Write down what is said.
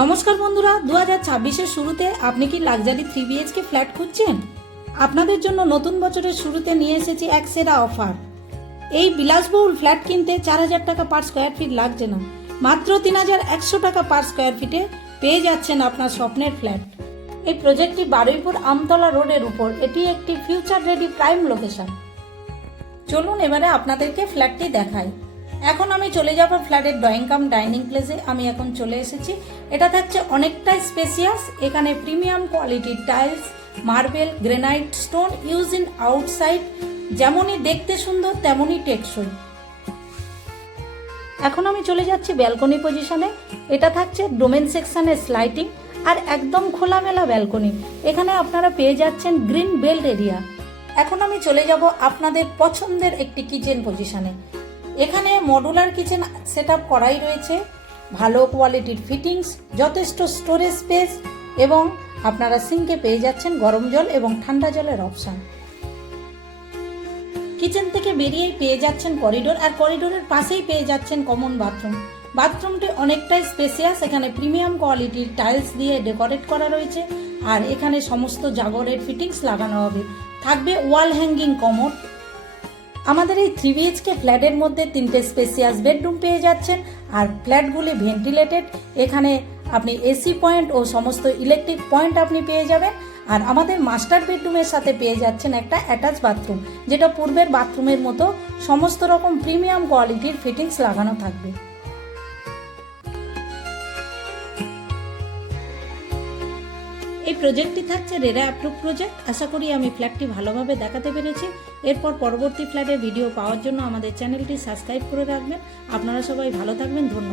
নমস্কার বন্ধুরা, 2026-এর শুরুতে আপনি কি লাক্সারি 3 BHK ফ্ল্যাট খুঁজছেন? আপনাদের জন্য নতুন বছরের শুরুতে নিয়ে এসেছি এক সেরা অফার। এই বিলাসবহুল ফ্ল্যাট কিনতে 4,000 টাকা পার স্কোয়ার ফিট লাগছে না, মাত্র 3,100 টাকা পার স্কোয়ার ফিটে পেয়ে যাচ্ছেন আপনার স্বপ্নের ফ্ল্যাট। এই প্রজেক্টটি বারুইপুর আমতলা রোডের উপর। এটি একটি ফিউচার রেডি প্রাইম লোকেশন। চলুন এবারে আপনাদেরকে ফ্ল্যাটটি দেখাই। এখন আমি চলে যাব ফ্ল্যাটের ড্রয়িং কাম ডাইনিং প্লেসে। আমি এখন চলে এসেছি। এটা থাকছে অনেকটাই স্পেসিয়াস। এখানে প্রিমিয়াম কোয়ালিটির tiles, marble, granite, stone use in outside. যেমনই দেখতে সুন্দর তেমনই টেকসই। এখন আমি চলে যাচ্ছি ব্যালকনি পজিশনে। এটা থাকছে ডোমেন সেকশনের স্লাইডিং আর একদম খোলামেলা ব্যালকনি। এখানে আপনারা পেয়ে যাচ্ছেন গ্রিন বেল্ট এরিয়া। এখন আমি চলে যাব আপনাদের পছন্দের একটি কিচেন পজিশনে। এখানে মডুলার কিচেন সেটআপ করাই রয়েছে, ভালো কোয়ালিটির ফিটিংস, যথেষ্ট স্টোরেজ স্পেস এবং আপনারা সিঙ্কে পেয়ে যাচ্ছেন গরম জল এবং ঠান্ডা জলের অপশন। কিচেন থেকে বেরিয়েই পেয়ে যাচ্ছেন করিডোর, আর করিডোরের পাশেই পেয়ে যাচ্ছেন কমন বাথরুম। বাথরুমটি অনেকটাই স্পেসিয়াস। এখানে প্রিমিয়াম কোয়ালিটির টাইলস দিয়ে ডেকোরেট করা রয়েছে আর এখানে সমস্ত জাগরের ফিটিংস লাগানো হবে। থাকবে ওয়াল হ্যাঙ্গিং কমোড। আমাদের এই 3 BHK ফ্ল্যাটের মধ্যে 3টে স্পেসিয়াস বেডরুম পেয়ে যাচ্ছেন আর ফ্ল্যাটগুলি ভেন্টিলেটেড। এখানে আপনি এসি পয়েন্ট ও সমস্ত ইলেকট্রিক পয়েন্ট আপনি পেয়ে যাবেন। আর আমাদের মাস্টার বেডরুমের সাথে পেয়ে যাচ্ছেন একটা অ্যাটাচ বাথরুম, যেটা পূর্বের বাথরুমের মতো সমস্ত রকম প্রিমিয়াম কোয়ালিটির ফিটিংস লাগানো থাকবে। এই প্রজেক্টটি থাকছে রেরা অ্যাপ্রুভ প্রজেক্ট। আশা করি আমি ফ্ল্যাটটি ভালোভাবে দেখাতে পেরেছি। এরপর পরবর্তী ফ্ল্যাটের ভিডিও পাওয়ার জন্য আমাদের চ্যানেলটি সাবস্ক্রাইব করে রাখবেন। আপনারা সবাই ভালো থাকবেন। ধন্যবাদ।